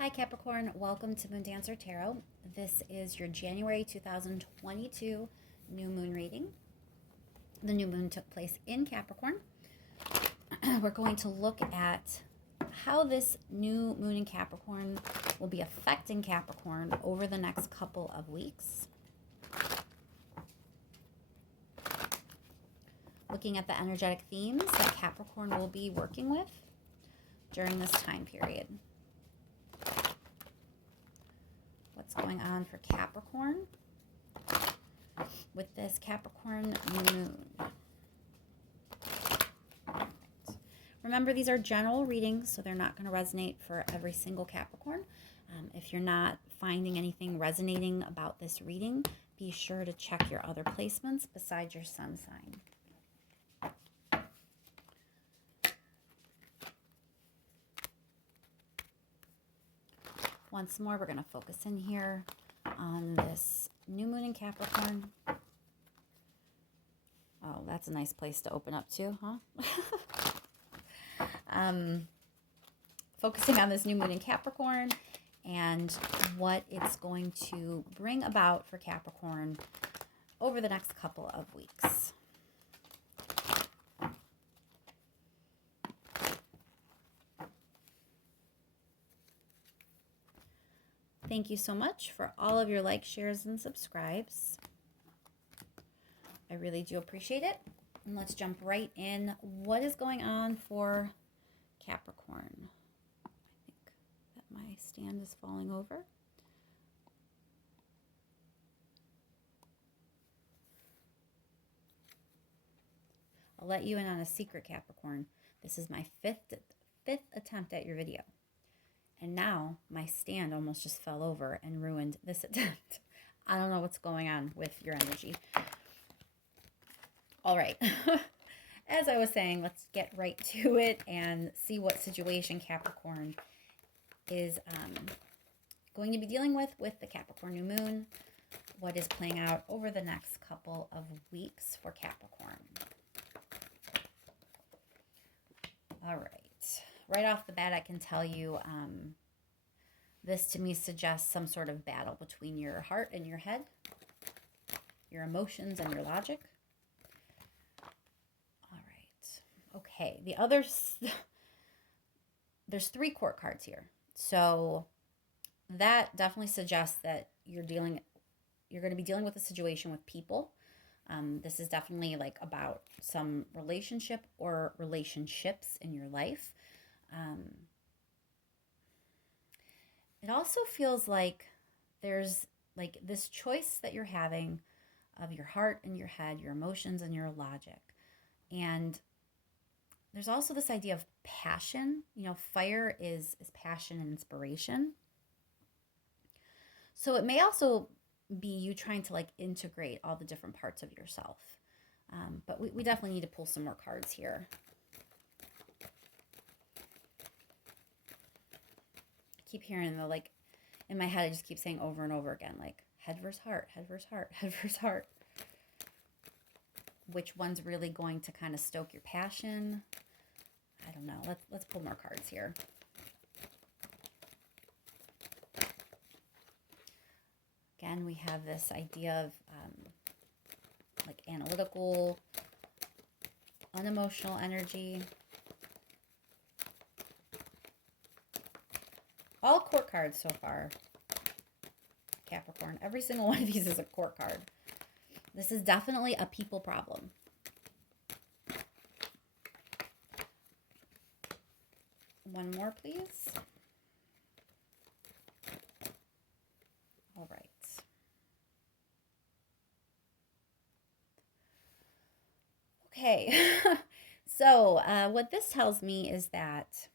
Hi Capricorn, welcome to Moon Dancer Tarot. This is your January 2022 new moon reading. The new moon took place in Capricorn. We're going to look at how this new moon in Capricorn will be affecting Capricorn over the next couple of weeks. Looking at the energetic themes that Capricorn will be working with during this time period. What's going on for Capricorn with this Capricorn moon? Right. Remember, these are general readings, so they're not going to resonate for every single Capricorn. If you're not finding anything resonating about this reading, be sure to check your other placements besides your sun sign. Once more, we're going to focus in here on this new moon in Capricorn. Oh, that's a nice place to open up to, huh? Focusing on this new moon in Capricorn and what it's going to bring about for Capricorn over the next couple of weeks. Thank you so much for all of your likes, shares, and subscribes. I really do appreciate it. And let's jump right in. What is going on for Capricorn? I think that my stand is falling over. I'll let you in on a secret, Capricorn. This is my fifth attempt at your video. And now my stand almost just fell over and ruined this attempt. I don't know what's going on with your energy. All right. As I was saying, let's get right to it and see what situation Capricorn is going to be dealing with the Capricorn new moon. What is playing out over the next couple of weeks for Capricorn. All right. Right off the bat, I can tell you this to me suggests some sort of battle between your heart and your head, your emotions and your logic. All right. Okay. The others, there's 3 court cards here. So that definitely suggests that you're going to be dealing with a situation with people. This is definitely like about some relationship or relationships in your life. It also feels like there's like this choice that you're having of your heart and your head, your emotions and your logic. And there's also this idea of passion. You know, fire is passion and inspiration. So it may also be you trying to like integrate all the different parts of yourself. But we definitely need to pull some more cards here. Keep hearing the like in my head, I just keep saying over and over again, like head versus heart, head versus heart, head versus heart. Which one's really going to kind of stoke your passion? I don't know. Let's pull more cards here. Again, we have this idea of like analytical, unemotional energy. All court cards so far, Capricorn. Every single one of these is a court card. This is definitely a people problem. One more, please. All right. Okay. So what this tells me is that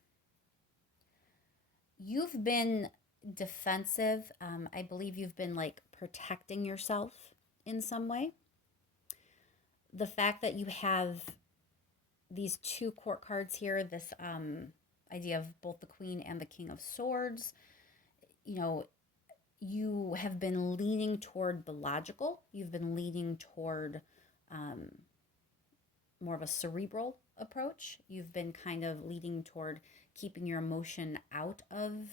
you've been defensive. I believe you've been like protecting yourself in some way. The fact that you have these 2 court cards here, this idea of both the Queen and the King of Swords, you know, you have been leaning toward the logical. You've been leaning toward more of a cerebral approach. You've been kind of leading toward keeping your emotion out of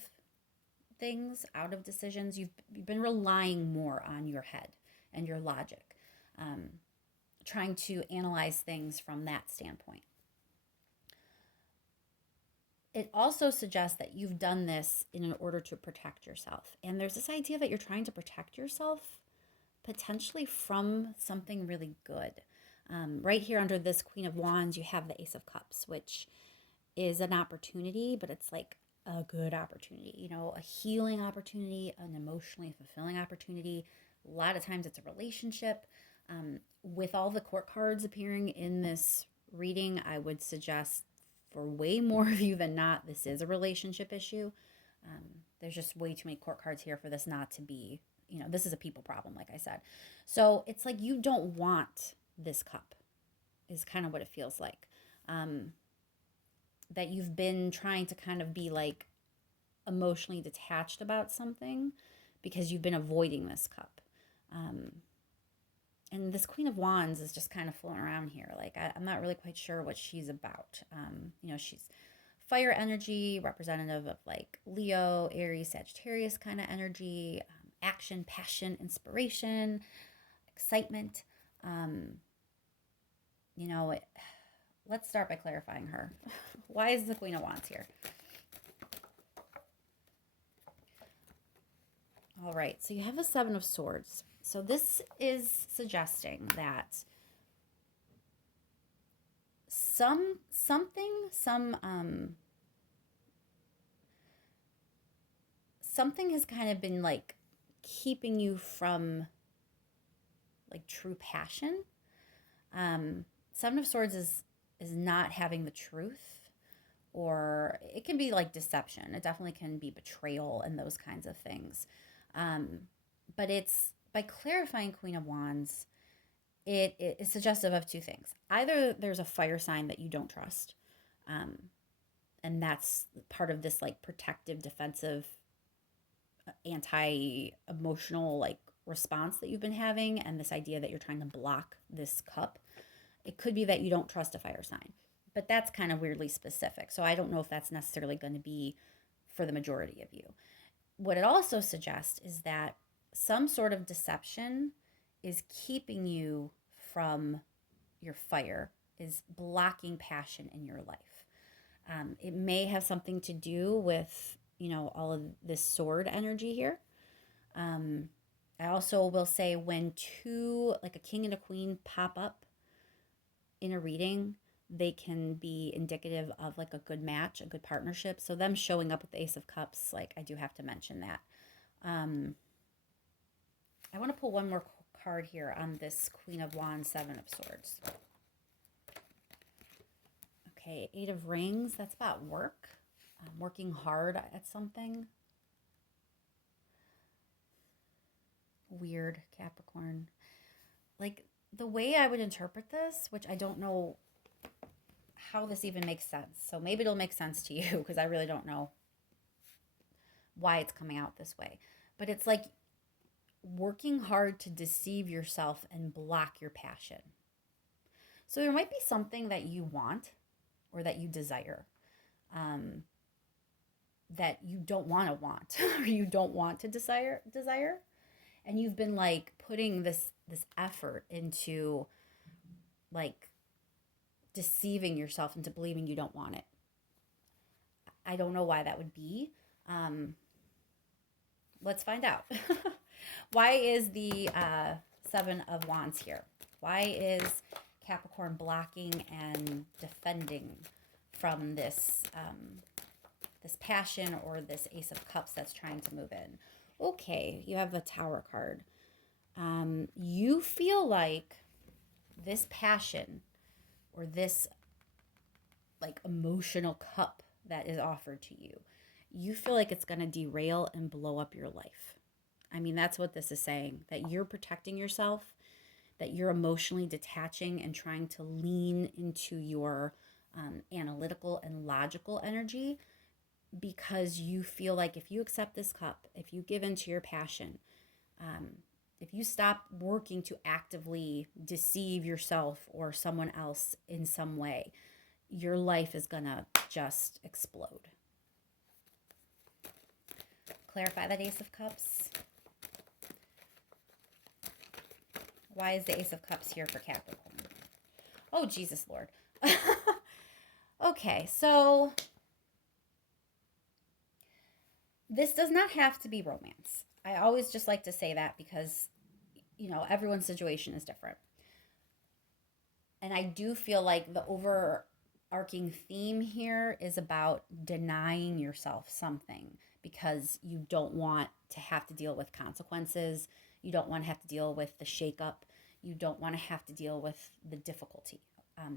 things, out of decisions. You've been relying more on your head and your logic, trying to analyze things from that standpoint. It also suggests that you've done this in order to protect yourself. And there's this idea that you're trying to protect yourself potentially from something really good. Right here under this Queen of Wands, you have the Ace of Cups, which is an opportunity, but it's like a good opportunity, you know, a healing opportunity, an emotionally fulfilling opportunity. A lot of times it's a relationship. With all the court cards appearing in this reading, I would suggest for way more of you than not, this is a relationship issue. There's just way too many court cards here for this not to be, you know, this is a people problem, like I said. So it's like you don't want this cup, is kind of what it feels like. That you've been trying to kind of be like emotionally detached about something because you've been avoiding this cup. And this Queen of Wands is just kind of floating around here. Like, I'm not really quite sure what she's about. You know, she's fire energy, representative of like Leo, Aries, Sagittarius kind of energy, action, passion, inspiration, excitement. You know, let's start by clarifying her. Why is the Queen of Wands here? All right, so you have a Seven of Swords. So this is suggesting that something has kind of been like keeping you from like true passion. Seven of Swords is not having the truth, or it can be like deception. It definitely can be betrayal and those kinds of things. But it's by clarifying Queen of Wands, it is suggestive of two things. Either there's a fire sign that you don't trust, and that's part of this like protective, defensive, anti-emotional like response that you've been having, and this idea that you're trying to block this cup. It could be that you don't trust a fire sign, but that's kind of weirdly specific. So I don't know if that's necessarily going to be for the majority of you. What it also suggests is that some sort of deception is keeping you from your fire, is blocking passion in your life. It may have something to do with, you know, all of this sword energy here. I also will say when two, like a king and a queen, pop up in a reading, they can be indicative of like a good match, a good partnership. So them showing up with the Ace of Cups, like I do have to mention that. I want to pull one more card here on this Queen of Wands, Seven of Swords. Okay, Eight of Rings, that's about work, working hard at something. Weird, Capricorn. Like, the way I would interpret this, which I don't know how this even makes sense. So maybe it'll make sense to you because I really don't know why it's coming out this way. But it's like working hard to deceive yourself and block your passion. So there might be something that you want or that you desire, that you don't want or you don't want to desire. And you've been like putting this effort into like deceiving yourself into believing you don't want it. I don't know why that would be. Let's find out. Why is the Seven of Wands here? Why is Capricorn blocking and defending from this this passion or this Ace of Cups that's trying to move in? Okay, you have the Tower card. You feel like this passion or this like emotional cup that is offered to you, you feel like it's going to derail and blow up your life. I mean, that's what this is saying, that you're protecting yourself, that you're emotionally detaching and trying to lean into your analytical and logical energy, because you feel like if you accept this cup, if you give into your passion, if you stop working to actively deceive yourself or someone else in some way, your life is gonna just explode. clarify that Ace of Cups? Why is the Ace of Cups here for Capricorn? Oh, Jesus Lord. Okay, so this does not have to be romance. I always just like to say that because, everyone's situation is different. And I do feel like the overarching theme here is about denying yourself something because you don't want to have to deal with consequences. You don't want to have to deal with the shakeup. You don't want to have to deal with the difficulty.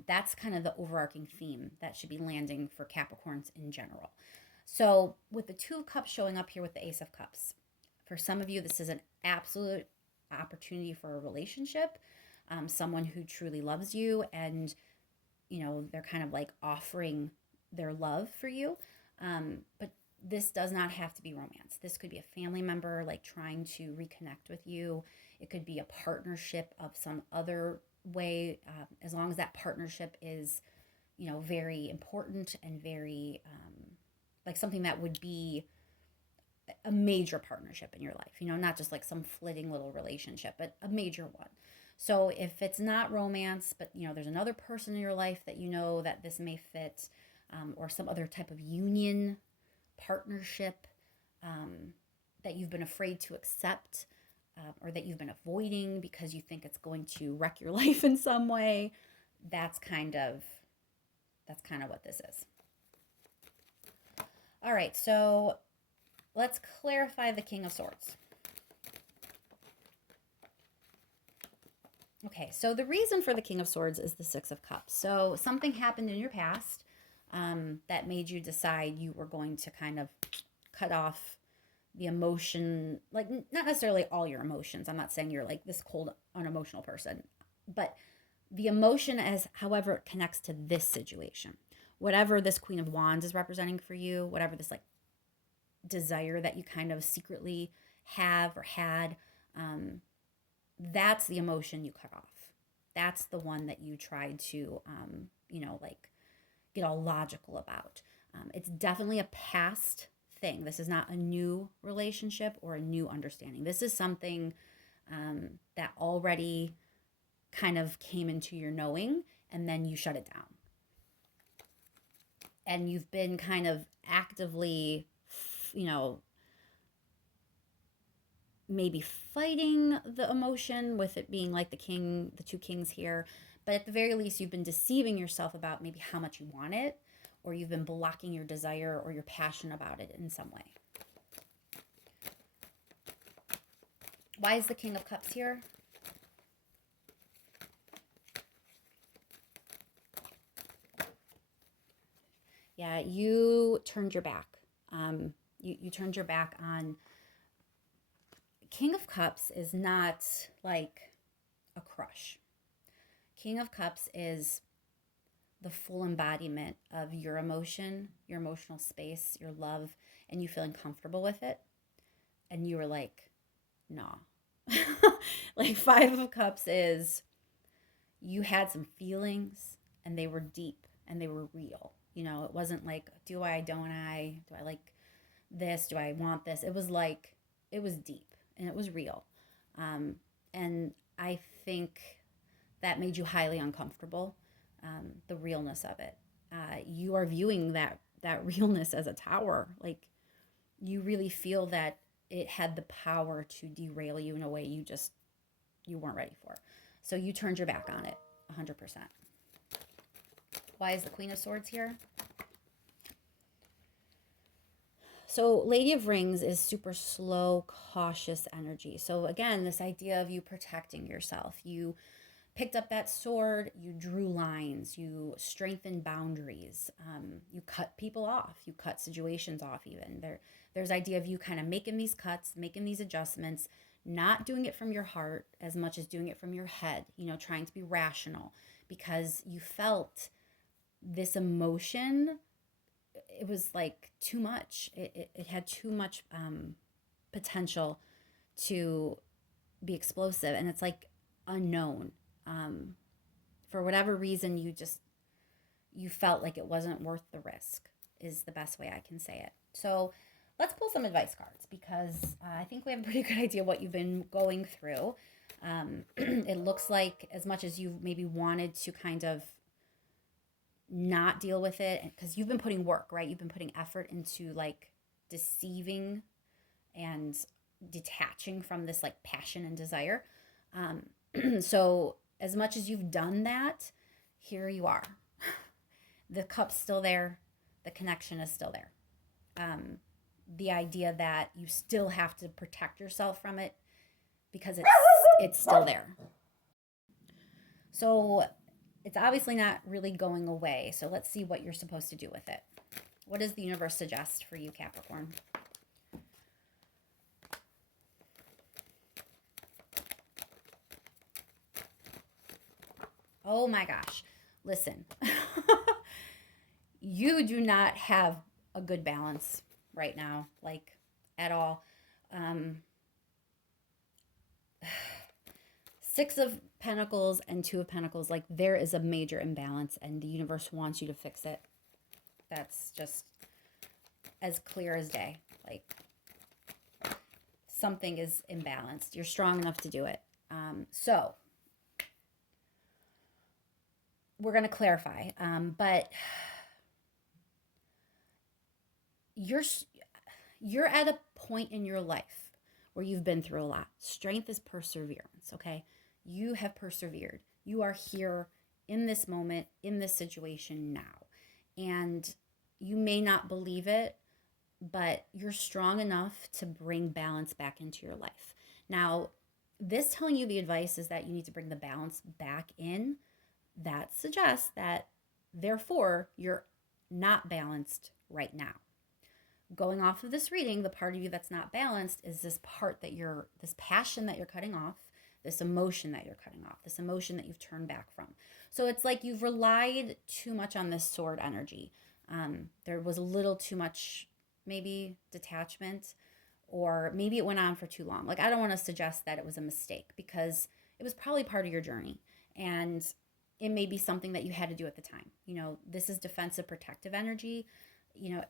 That's kind of the overarching theme that should be landing for Capricorns in general. So with the Two of Cups showing up here with the Ace of Cups, for some of you, this is an absolute opportunity for a relationship, someone who truly loves you, and they're kind of like offering their love for you. But this does not have to be romance. This could be a family member like trying to reconnect with you. It could be a partnership of some other way, as long as that partnership is, very important and very like something that would be a major partnership in your life, not just like some flitting little relationship, but a major one. So if it's not romance, but there's another person in your life that that this may fit, or some other type of union, partnership, that you've been afraid to accept, or that you've been avoiding because you think it's going to wreck your life in some way, that's kind of what this is. All right, so let's clarify the King of Swords. Okay, so the reason for the King of Swords is the Six of Cups. So something happened in your past that made you decide you were going to kind of cut off the emotion, like not necessarily all your emotions. I'm not saying you're like this cold, unemotional person, but the emotion as however it connects to this situation. Whatever this Queen of Wands is representing for you, whatever this like desire that you kind of secretly have or had, that's the emotion you cut off. That's the one that you tried to, like get all logical about. It's definitely a past thing. This is not a new relationship or a new understanding. This is something that already kind of came into your knowing, and then you shut it down. And you've been kind of actively, maybe fighting the emotion with it being like the two kings here. But at the very least, you've been deceiving yourself about maybe how much you want it, or you've been blocking your desire or your passion about it in some way. Why is the King of Cups here? Yeah, you turned your back. You turned your back on... King of Cups is not like a crush. King of Cups is the full embodiment of your emotion, your emotional space, your love, and you feeling comfortable with it. And you were like, nah. Like Five of Cups is you had some feelings and they were deep and they were real. It wasn't like, do I like this? Do I want this? It was like, it was deep and it was real. And I think that made you highly uncomfortable, the realness of it. You are viewing that realness as a tower. Like, you really feel that it had the power to derail you in a way you weren't ready for. So you turned your back on it 100%. Why is the Queen of Swords here? So Lady of Rings is super slow, cautious energy. So again, this idea of you protecting yourself. You picked up that sword, you drew lines, you strengthened boundaries, you cut people off, you cut situations off even. There's idea of you kind of making these cuts, making these adjustments, not doing it from your heart as much as doing it from your head, trying to be rational because you felt this emotion. It was like too much. It had too much potential to be explosive, and it's like unknown. For whatever reason, you felt like it wasn't worth the risk is the best way I can say it. So let's pull some advice cards because I think we have a pretty good idea what you've been going through. It looks like as much as you've maybe wanted to kind of not deal with it, because you've been putting work, right? You've been putting effort into like deceiving and detaching from this like passion and desire. So as much as you've done that, here you are. The cup's still there. The connection is still there. The idea that you still have to protect yourself from it because it's still there. So it's obviously not really going away. So let's see what you're supposed to do with it. What does the universe suggest for you, Capricorn? Oh my gosh. Listen, you do not have a good balance right now, like at all. Um, Six of Pentacles and Two of Pentacles, like there is a major imbalance and the universe wants you to fix it. That's just as clear as day. Like something is imbalanced. You're strong enough to do it. So we're going to clarify, but you're at a point in your life where you've been through a lot. Strength is perseverance, okay? You have persevered. You are here in this moment, in this situation now. And you may not believe it, but you're strong enough to bring balance back into your life. Now, this telling you the advice is that you need to bring the balance back in. That suggests that, therefore, you're not balanced right now. Going off of this reading, the part of you that's not balanced is this part that this passion that you're cutting off, this emotion that you're cutting off, this emotion that you've turned back from. So it's like you've relied too much on this sword energy. There was a little too much, maybe detachment, or maybe it went on for too long. Like, I don't want to suggest that it was a mistake because it was probably part of your journey. And it may be something that you had to do at the time. You know, this is defensive, protective energy. You know,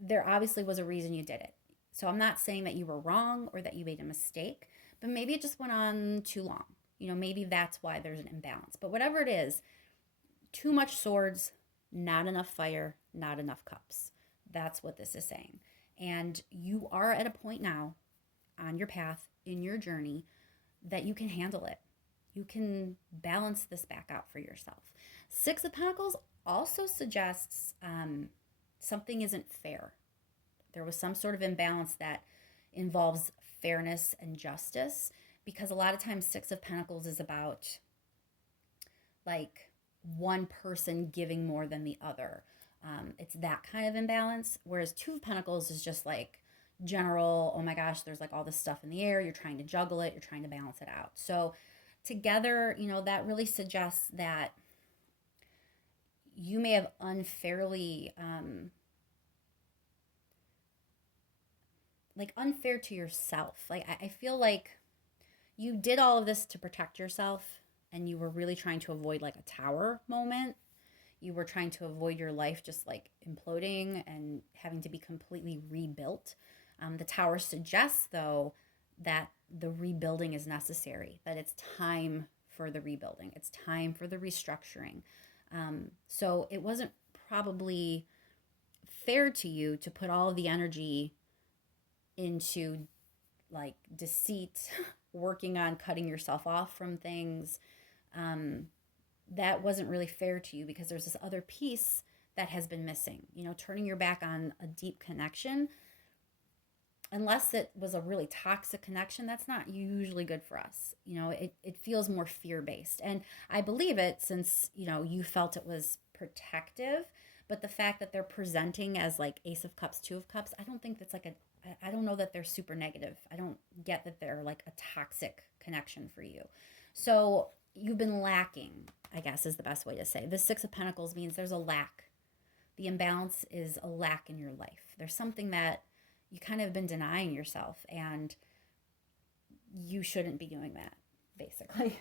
there obviously was a reason you did it. So I'm not saying that you were wrong or that you made a mistake, but maybe it just went on too long. You know, maybe that's why there's an imbalance. But whatever it is, too much swords, not enough fire, not enough cups. That's what this is saying. And you are at a point now on your path, in your journey, that you can handle it. You can balance this back out for yourself. Six of Pentacles also suggests something isn't fair. There was some sort of imbalance that involves fairness and justice, because a lot of times Six of Pentacles is about like one person giving more than the other. It's that kind of imbalance, whereas Two of Pentacles is just like general, oh my gosh, there's like all this stuff in the air, you're trying to juggle it, you're trying to balance it out. So together, you know, that really suggests that you may have unfairly, like unfair to yourself. Like, I feel like you did all of this to protect yourself and you were really trying to avoid like a tower moment. You were trying to avoid your life just like imploding and having to be completely rebuilt. The tower suggests, though, that the rebuilding is necessary, that it's time for the rebuilding. It's time for the restructuring. So it wasn't probably fair to you to put all of the energy into like deceit, working on cutting yourself off from things. That wasn't really fair to you because there's this other piece that has been missing. You know, turning your back on a deep connection, unless it was a really toxic connection, that's not usually good for us. You know, it feels more fear-based. And I believe it since, you know, you felt it was protective, but the fact that they're presenting as like Ace of Cups, Two of Cups, I don't think that's like I don't know that they're super negative. I don't get that they're like a toxic connection for you. So you've been lacking, I guess is the best way to say. The Six of Pentacles means there's a lack. The imbalance is a lack in your life. There's something that you kind of been denying yourself, and you shouldn't be doing that, basically.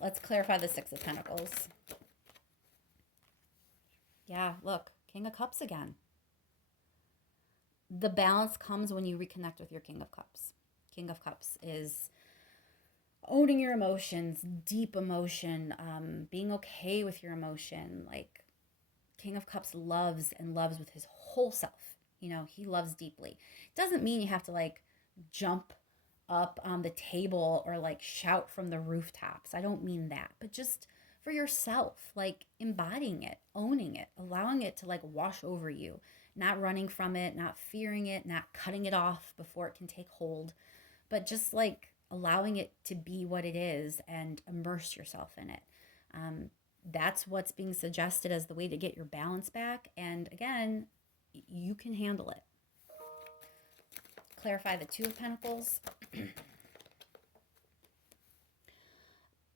Let's clarify the Six of Pentacles. Yeah, look, King of Cups again. The balance comes when you reconnect with your King of Cups. King of Cups is owning your emotions, deep emotion, being okay with your emotion. Like King of Cups loves and loves with his whole self. He loves deeply. Doesn't mean you have to like jump up on the table or like shout from the rooftops. I don't mean that, but just for yourself, like embodying it, owning it, allowing it to like wash over you, not running from it, not fearing it, not cutting it off before it can take hold, but just like allowing it to be what it is and immerse yourself in it. Um, that's what's being suggested as the way to get your balance back. And again, you can handle it. Clarify the Two of Pentacles.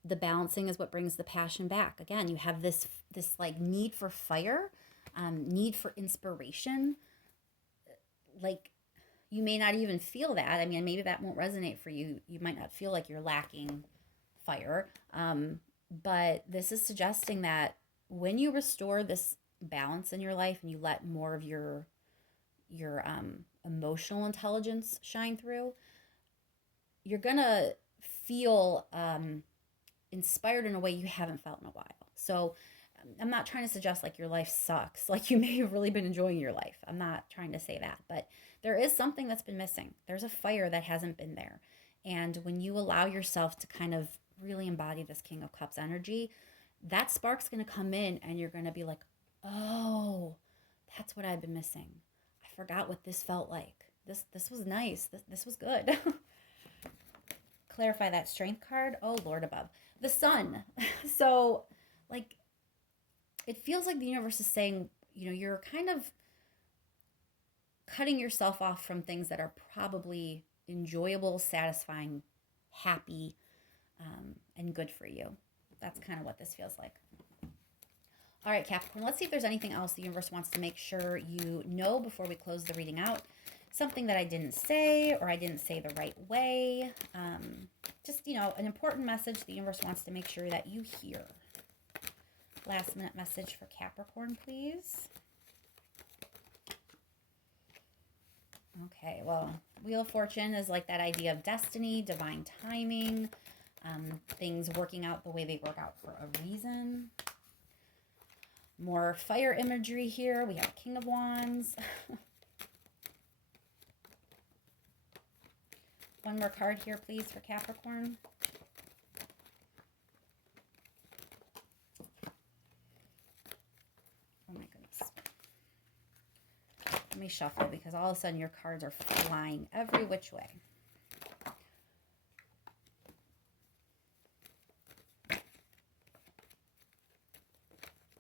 The balancing is what brings the passion back. Again, you have this like need for fire, need for inspiration. Like you may not even feel that. I mean, maybe that won't resonate for you. You might not feel like you're lacking fire. But this is suggesting that when you restore this balance in your life and you let more of your emotional intelligence shine through, you're gonna feel inspired in a way you haven't felt in a while. So I'm not trying to suggest like your life sucks. Like you may have really been enjoying your life. I'm not trying to say that, but there is something that's been missing. There's a fire that hasn't been there. And when you allow yourself to kind of really embody this King of Cups energy, that spark's going to come in and you're going to be like, oh, that's what I've been missing. I forgot what this felt like. This was nice. This was good. Clarify that Strength card. Oh, Lord above. The Sun. So, like, it feels like the universe is saying, you're kind of cutting yourself off from things that are probably enjoyable, satisfying, happy, and good for you. That's kind of what this feels like. All right, Capricorn, let's see if there's anything else the universe wants to make sure you know before we close the reading out. Something that I didn't say or I didn't say the right way. Just, an important message the universe wants to make sure that you hear. Last minute message for Capricorn, please. Okay, well, Wheel of Fortune is like that idea of destiny, divine timing, things working out the way they work out for a reason. More fire imagery here. We have King of Wands. One more card here, please, for Capricorn. Oh, my goodness. Let me shuffle because all of a sudden your cards are flying every which way.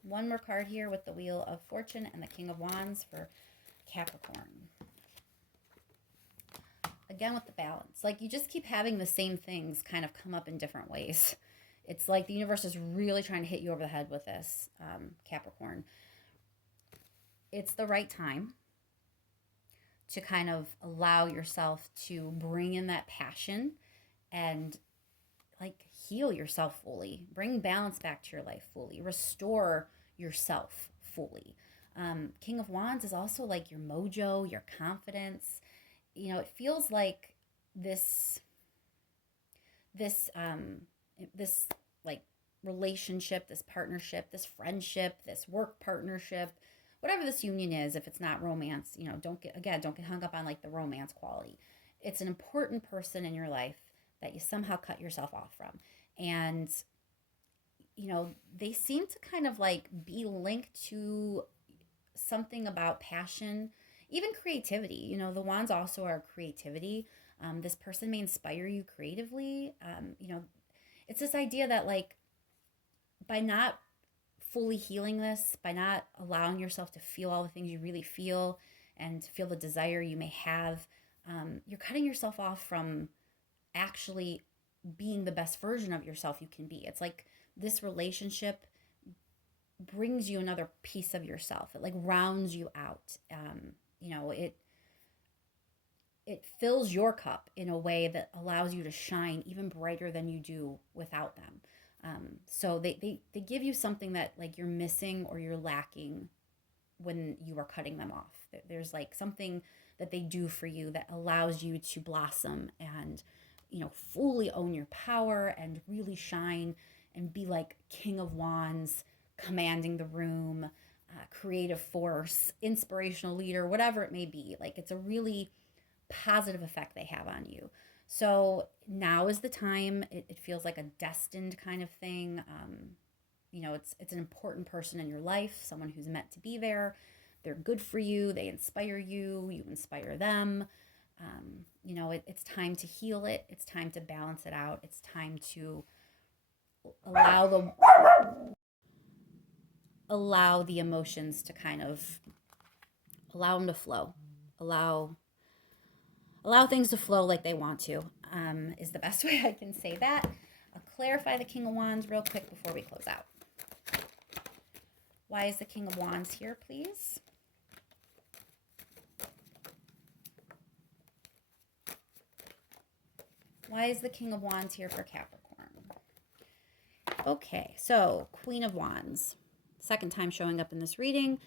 One more card here with the Wheel of Fortune and the King of Wands for Capricorn. Again with the balance. Like you just keep having the same things kind of come up in different ways. It's like the universe is really trying to hit you over the head with this, Capricorn. It's the right time to kind of allow yourself to bring in that passion and like heal yourself fully, bring balance back to your life fully, restore yourself fully. King of Wands is also like your mojo, your confidence. It feels like this like relationship, this partnership, this friendship, this work partnership, whatever this union is, if it's not romance, don't get hung up on like the romance quality. It's an important person in your life that you somehow cut yourself off from. And, they seem to kind of like be linked to something about passion, even creativity. The wands also are creativity. This person may inspire you creatively. It's this idea that like by not fully healing this, by not allowing yourself to feel all the things you really feel and feel the desire you may have, you're cutting yourself off from actually being the best version of yourself you can be. It's like this relationship brings you another piece of yourself. It like rounds you out. It fills your cup in a way that allows you to shine even brighter than you do without them. So they give you something that like you're missing or you're lacking when you are cutting them off. There's like something that they do for you that allows you to blossom and, fully own your power and really shine and be like King of Wands, commanding the room, creative force, inspirational leader, whatever it may be. Like, it's a really positive effect they have on you. So now is the time. It feels like a destined kind of thing. It's an important person in your life, someone who's meant to be there. They're good for you. They inspire you. You inspire them. It's time to heal it. It's time to balance it out. It's time to allow the emotions to kind of allow them to flow. Allow things to flow like they want to, is the best way I can say that. I'll clarify the King of Wands real quick before we close out. Why is the King of Wands here, please? Why is the King of Wands here for Capricorn? Okay, so Queen of Wands. Second time showing up in this reading.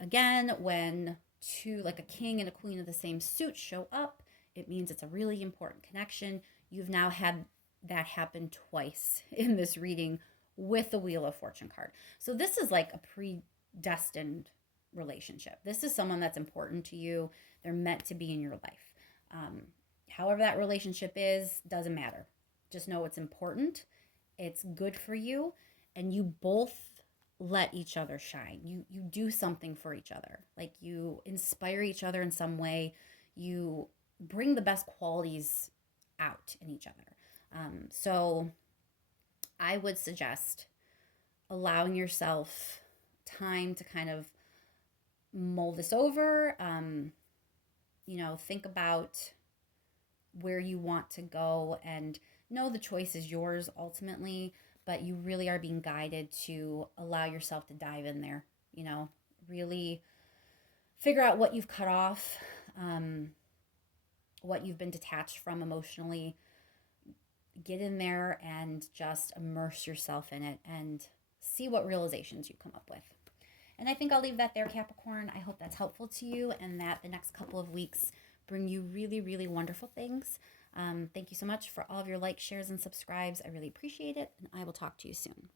Again, when two, like a king and a queen of the same suit, show up, it means it's a really important connection. You've now had that happen twice in this reading with the Wheel of Fortune card. So this is like a predestined relationship. This is someone that's important to you. They're meant to be in your life. However that relationship is, doesn't matter. Just know it's important. It's good for you. And you both let each other shine. You do something for each other. Like, you inspire each other in some way. You bring the best qualities out in each other. So I would suggest allowing yourself time to kind of mull this over. Think about where you want to go, and know the choice is yours ultimately, but you really are being guided to allow yourself to dive in there, really figure out what you've cut off, what you've been detached from emotionally. Get in there and just immerse yourself in it and see what realizations you come up with. And I think I'll leave that there, Capricorn. I hope that's helpful to you and that the next couple of weeks bring you really, really wonderful things. Thank you so much for all of your likes, shares, and subscribes. I really appreciate it, and I will talk to you soon.